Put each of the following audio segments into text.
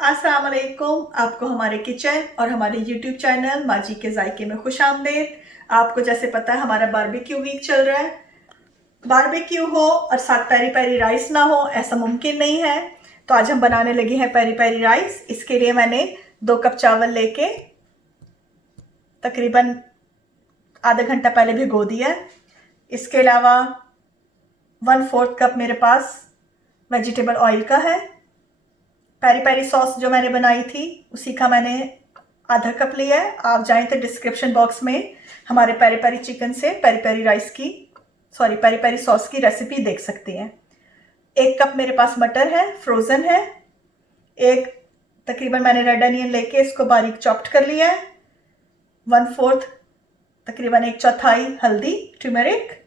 अस्सलाम वालेकुम। आपको हमारे किचन और हमारे यूट्यूब चैनल माजी के जायके में खुश आमदेद। आपको जैसे पता है हमारा बारबेक्यू वीक चल रहा है। बारबेक्यू हो और साथ पेरी पेरी राइस ना हो ऐसा मुमकिन नहीं है। तो आज हम बनाने लगे हैं पेरी पेरी राइस। इसके लिए मैंने 2 कप चावल लेके तकरीबन आधा घंटा पहले भिगो दिया। इसके अलावा 1/4 कप मेरे पास वेजिटेबल ऑयल का है। पेरी पेरी सॉस जो मैंने बनाई थी उसी का मैंने आधा कप लिया है। आप जाएं तो डिस्क्रिप्शन बॉक्स में हमारे पेरी पेरी चिकन से पेरी पेरी राइस की पेरी पेरी सॉस की रेसिपी देख सकती हैं। 1 कप मेरे पास मटर है, फ्रोज़न है। एक तकरीबन मैंने रेड अनियन लेके इसको बारीक चॉप्ड कर लिया है। 1/4 तकरीबन 1/4 हल्दी टर्मरिक,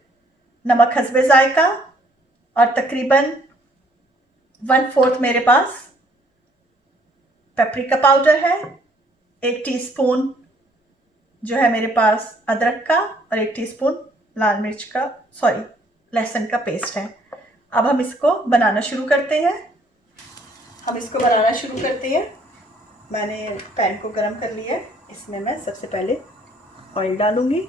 नमक हस्बे जायका और तकरीबन 1/4 मेरे पास पेपरिका पाउडर है। 1 टीस्पून जो है मेरे पास अदरक का और 1 टीस्पून लाल मिर्च का लहसुन का पेस्ट है। अब हम इसको बनाना शुरू करते हैं। मैंने पैन को गरम कर लिया है। इसमें मैं सबसे पहले ऑयल डालूंगी।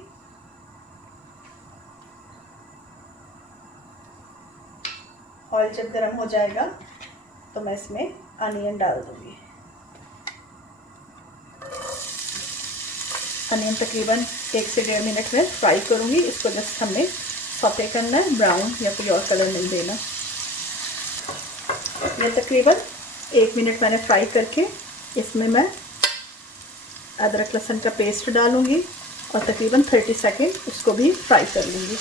ऑयल जब गरम हो जाएगा तो मैं इसमें अनियन डाल दूंगी। अनियन तकरीबन 1 से 1.5 मिनट में फ्राई करूंगी। इसको जस्ट हमने सौते करना है, ब्राउन या कोई और कलर नहीं देना। ये तकरीबन 1 मिनट मैंने फ्राई करके इसमें मैं अदरक लहसुन का पेस्ट डालूंगी और तकरीबन 30 सेकेंड उसको भी फ्राई कर लूँगी।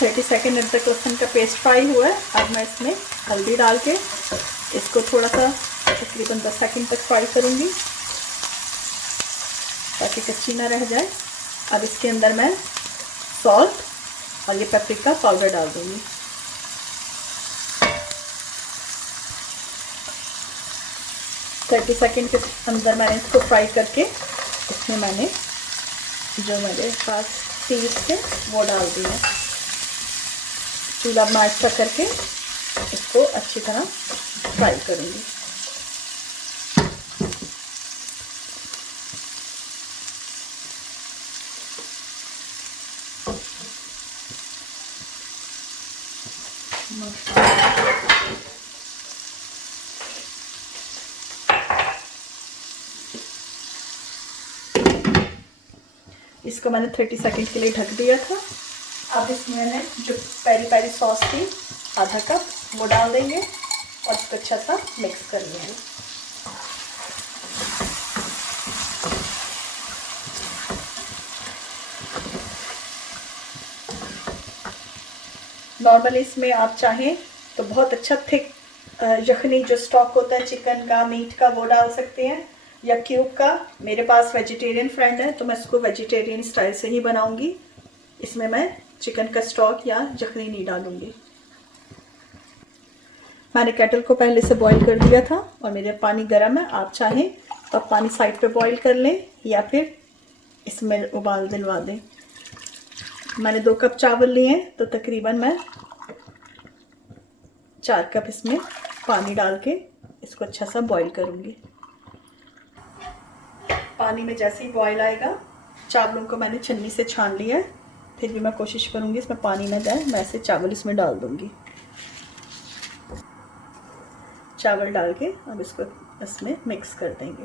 अदरक लहसुन का पेस्ट फ्राई हुआ है। अब मैं इसमें हल्दी डाल के इसको थोड़ा सा तकरीबन 10 सेकंड तक फ्राई करूंगी ताकि कच्ची ना रह जाए। अब इसके अंदर मैं सॉल्ट और ये पेपरिका पाउडर डाल दूंगी। सेकंड के अंदर मैंने इसको फ्राई करके इसमें मैंने जो मेरे पास सीड्स थे वो डाल दिए। चूल्हा माइट पर करके इसको अच्छी तरह फ्राई करूंगी। इसको मैंने 30 सेकंड के लिए ढक दिया था। अब इसमें मैंने जो पेरी पेरी सॉस थी आधा कप वो डाल देंगे और इसको अच्छा सा मिक्स कर लेंगे। नॉर्मली इसमें आप चाहें तो बहुत अच्छा थिक यखनी जो स्टॉक होता है चिकन का मीट का वो डाल सकते हैं या क्यूब का। मेरे पास वेजिटेरियन फ्रेंड है तो मैं इसको वेजिटेरियन स्टाइल से ही बनाऊंगी। इसमें मैं चिकन का स्टॉक या यखनी नहीं डालूंगी। मैंने केटल को पहले से बॉईल कर दिया था और मेरा पानी गर्म है। आप चाहें तो आप पानी साइड पे बॉईल कर लें या फिर इसमें उबाल दिलवा दें। मैंने 2 कप चावल लिए हैं तो तकरीबन मैं 4 कप इसमें पानी डाल के इसको अच्छा सा बॉईल करूँगी। पानी में जैसे ही बॉईल आएगा चावलों को मैंने छन्नी से छान लिया है। फिर भी मैं कोशिश करूँगी इसमें पानी ना जाए। मैं ऐसे चावल इसमें डाल दूँगी। चावल डाल के अब इसको इसमें मिक्स कर देंगे।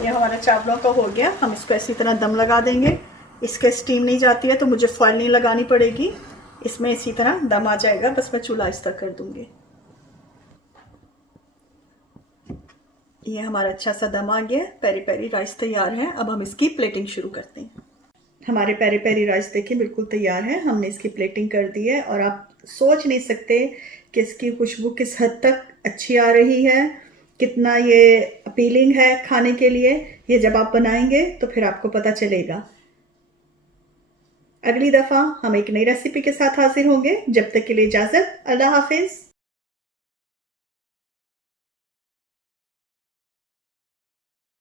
ये हमारा चावलों का हो गया। हम इसको इसी तरह दम लगा देंगे। इसके स्टीम नहीं जाती है तो मुझे फॉइल नहीं लगानी पड़ेगी। इसमें इसी तरह दम आ जाएगा। बस मैं चूल्हा इस तक कर दूंगी। ये हमारा अच्छा सा दम आ गया। पेरी पेरी राइस तैयार है। अब हम इसकी प्लेटिंग शुरू करते हैं। हमारे पेरी पेरी राइस देखिए बिल्कुल तैयार है। हमने इसकी प्लेटिंग कर दी है और आप सोच नहीं सकते कि इसकी खुशबू किस हद तक अच्छी आ रही है, कितना ये अपीलिंग है खाने के लिए। ये जब आप बनाएंगे तो फिर आपको पता चलेगा। अगली दफ़ा हम एक नई रेसिपी के साथ हाजिर होंगे। जब तक के लिए इजाज़त। अल्लाह हाफिज़।